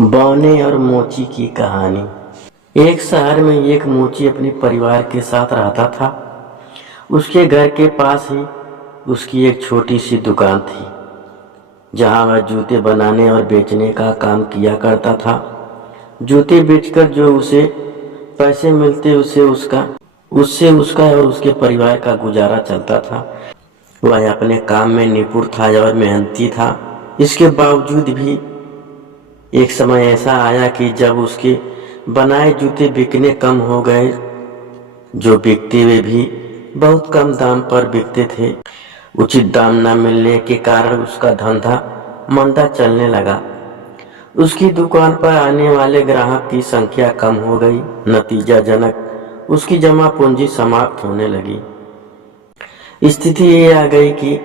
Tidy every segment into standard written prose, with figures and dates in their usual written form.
बौने और मोची की कहानी। एक शहर में एक मोची अपने परिवार के साथ रहता था। उसके घर के पास ही उसकी एक छोटी सी दुकान थी, जहां वह जूते बनाने और बेचने का काम किया करता था। जूते बेचकर जो उसे पैसे मिलते उससे उसका और उसके परिवार का गुजारा चलता था। वह अपने काम में निपुण था और मेहनती था। इसके बावजूद भी एक समय ऐसा आया कि जब उसके बनाए जूते बिकने कम हो गए, जो बिकते हुए भी बहुत कम दाम पर बिकते थे। उचित दाम न मिलने के कारण उसका धंधा मंदा चलने लगा। उसकी दुकान पर आने वाले ग्राहक की संख्या कम हो गई। नतीजाजनक उसकी जमा पूंजी समाप्त होने लगी। स्थिति ये आ गई कि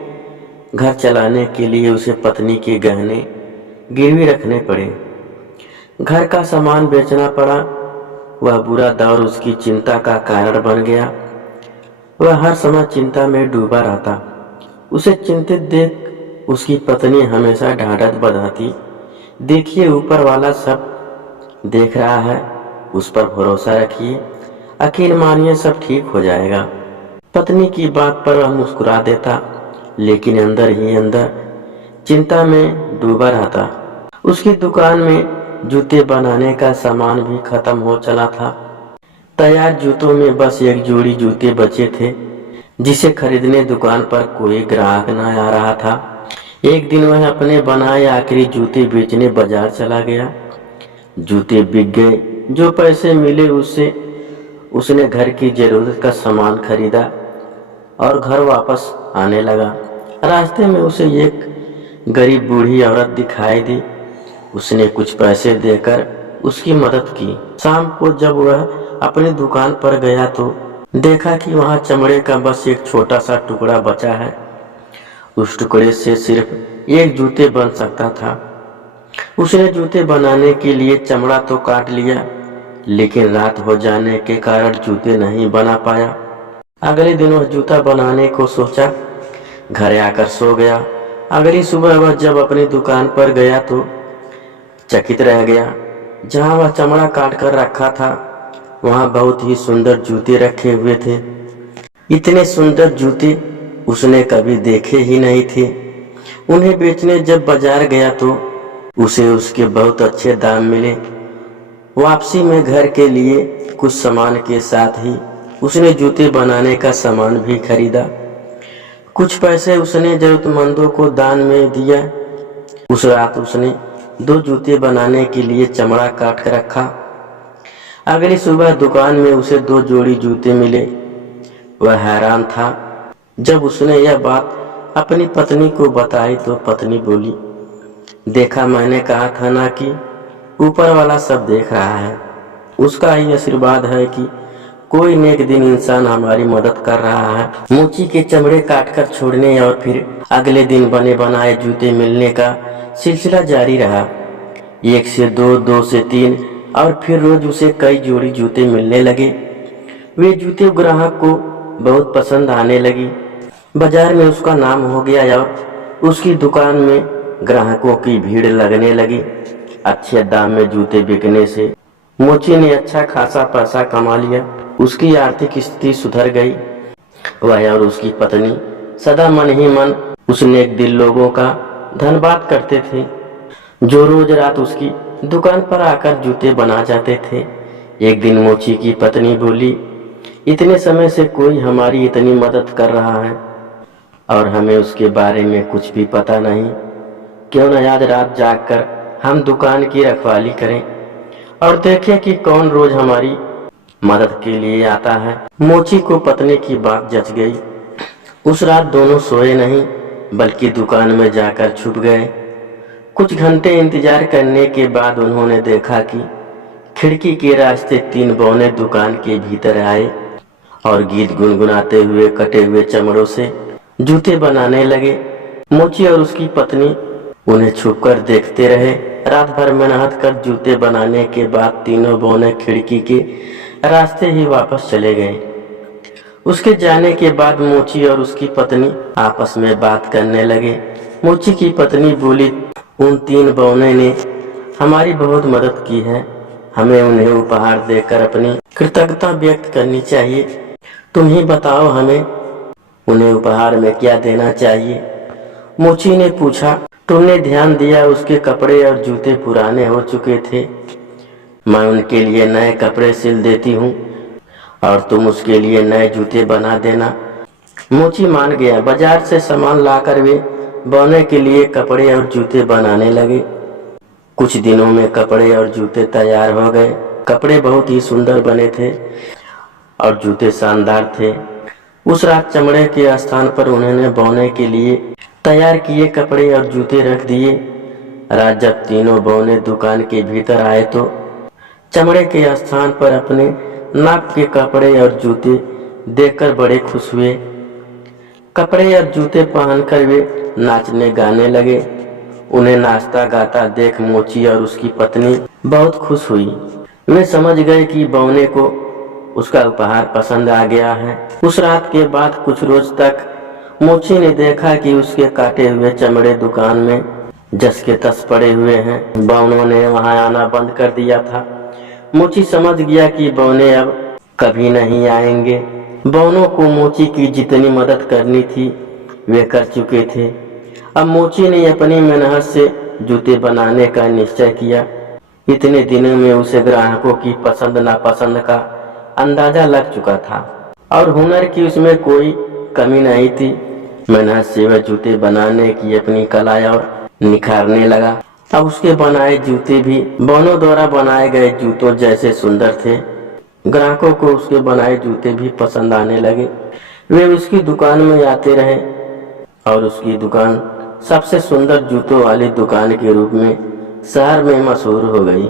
घर चलाने के लिए उसे पत्नी के गहने गिरवी रखने पड़े, घर का सामान बेचना पड़ा। वह बुरा दौर उसकी चिंता का कारण बन गया। वह हर समय चिंता में डूबा रहता। उसे चिंतित देख उसकी पत्नी हमेशा ढाढ़स बंधाती, देखिए ऊपर वाला सब देख रहा है, उस पर भरोसा रखिए, यकीन मानिए सब ठीक हो जाएगा। पत्नी की बात पर वह मुस्कुरा देता, लेकिन अंदर ही अंदर चिंता में डूबा रहता। उसकी दुकान में जूते बनाने का सामान भी खत्म हो चला था। तैयार जूतों में बस एक जोड़ी जूते बचे थे, जिसे खरीदने दुकान पर कोई ग्राहक न आ रहा था। एक दिन वह अपने बनाए आखिरी जूते बेचने बाजार चला गया। जूते बिक गए। जो पैसे मिले उससे उसने घर की जरूरत का सामान खरीदा और घर वापस आने लगा। रास्ते में उसे एक गरीब बूढ़ी औरत दिखाई दी। उसने कुछ पैसे देकर उसकी मदद की। शाम को जब वह अपनी दुकान पर गया तो देखा कि वहां चमड़े का बस एक छोटा सा टुकड़ा बचा है। उस टुकड़े से सिर्फ एक जूते बन सकता था। उसने जूते बनाने के लिए चमड़ा तो काट लिया, लेकिन रात हो जाने के कारण जूते नहीं बना पाया। अगले दिन वह जूता बनाने को सोचा, घर आकर सो गया। अगली सुबह वह जब अपनी दुकान पर गया तो चकित रह गया। जहां वह चमड़ा काट कर रखा था, वहां बहुत ही सुंदर जूते रखे हुए थे। इतने सुंदर जूते उसने कभी देखे ही नहीं थे। उन्हें बेचने जब बाजार गया तो उसे उसके बहुत अच्छे दाम मिले। वापसी में घर के लिए कुछ सामान के साथ ही उसने जूते बनाने का सामान भी खरीदा। कुछ पैसे उसने जरूरतमंदों को दान में दिया। उस रात उसने 2 जूते बनाने के लिए चमड़ा काट कर रखा। अगली सुबह दुकान में उसे 2 जोड़ी जूते मिले। वह हैरान था। जब उसने यह बात अपनी पत्नी को बताई तो पत्नी बोली, देखा मैंने कहा था ना कि ऊपर वाला सब देख रहा है। उसका ही आशीर्वाद है कि कोई नेक दिन इंसान हमारी मदद कर रहा है। मोची के चमड़े काटकर छोड़ने और फिर अगले दिन बने बनाए जूते मिलने का सिलसिला जारी रहा। 1 से 2, 2 से 3 और फिर रोज उसे कई जोड़ी जूते मिलने लगे। वे जूते ग्राहक को बहुत पसंद आने लगी। बाजार में उसका नाम हो गया और उसकी दुकान में ग्राहकों की भीड़ लगने लगी। अच्छे दाम में जूते बिकने से मोची ने अच्छा खासा पैसा कमा लिया। उसकी आर्थिक स्थिति सुधर गई। वह और उसकी पत्नी सदा मन ही मन उस नेक दिल लोगों का धन्यवाद करते थे, जो रोज रात उसकी दुकान पर आकर जूते बना जाते थे। एक दिन मोची की पत्नी बोली, इतने समय से कोई हमारी इतनी मदद कर रहा है और हमें उसके बारे में कुछ भी पता नहीं। क्यों न आज रात जागकर हम दुकान की रखवाली करें और देखें कि कौन रोज हमारी मदद के लिए आता है। मोची को पत्नी की बात जच गई। उस रात दोनों सोए नहीं, बल्कि दुकान में जाकर छुप गए। कुछ घंटे इंतजार करने के बाद उन्होंने देखा कि खिड़की के रास्ते 3 बौने दुकान के भीतर आए और गीत गुनगुनाते हुए कटे हुए चमड़ों से जूते बनाने लगे। मोची और उसकी पत्नी उन्हें छुपकर देखते रहे। रात भर मेहनत कर जूते बनाने के बाद तीनों बौने खिड़की के रास्ते ही वापस चले गए। उसके जाने के बाद मोची और उसकी पत्नी आपस में बात करने लगे। मोची की पत्नी बोली, उन 3 बौने ने हमारी बहुत मदद की है, हमें उन्हें उपहार देकर अपनी कृतज्ञता व्यक्त करनी चाहिए। तुम ही बताओ हमें उन्हें उपहार में क्या देना चाहिए। मोची ने पूछा। तुमने ध्यान दिया उसके कपड़े और जूते पुराने हो चुके थे। मैं उनके लिए नए कपड़े सिल देती हूँ और तुम उसके लिए नए जूते बना देना। मोची मान गया। बाजार से सामान लाकर वे बौने के लिए कपड़े और जूते बनाने लगे। कुछ दिनों में कपड़े और जूते तैयार हो गए। कपड़े बहुत ही सुंदर बने थे और जूते शानदार थे। उस रात चमड़े के स्थान पर उन्होंने बौने के लिए तैयार किए कपड़े और जूते रख दिए। रात जब तीनों बौने दुकान के भीतर आए तो चमड़े के स्थान पर अपने नाप के कपड़े और जूते देखकर बड़े खुश हुए। कपड़े और जूते पहनकर वे नाचने गाने लगे। उन्हें नाचता गाता देख मोची और उसकी पत्नी बहुत खुश हुई। वे समझ गए कि बौने को उसका उपहार पसंद आ गया है। उस रात के बाद कुछ रोज तक मोची ने देखा कि उसके काटे हुए चमड़े दुकान में जस के तस पड़े हुए हैं। बौनों ने वहां आना बंद कर दिया था। मोची समझ गया कि बौने अब कभी नहीं आएंगे। बौनों को मोची की जितनी मदद करनी थी वे कर चुके थे। अब मोची ने अपनी मेहनत से जूते बनाने का निश्चय किया। इतने दिनों में उसे ग्राहकों की पसंद नापसंद का अंदाजा लग चुका था और हुनर की उसमें कोई कमी नहीं थी। मेहनत से वह जूते बनाने की अपनी कला और निखारने लगा। अब उसके बनाए जूते भी बौनों द्वारा बनाए गए जूतों जैसे सुंदर थे। ग्राहकों को उसके बनाए जूते भी पसंद आने लगे। वे उसकी दुकान में आते रहे और उसकी दुकान सबसे सुंदर जूतों वाली दुकान के रूप में शहर में मशहूर हो गई।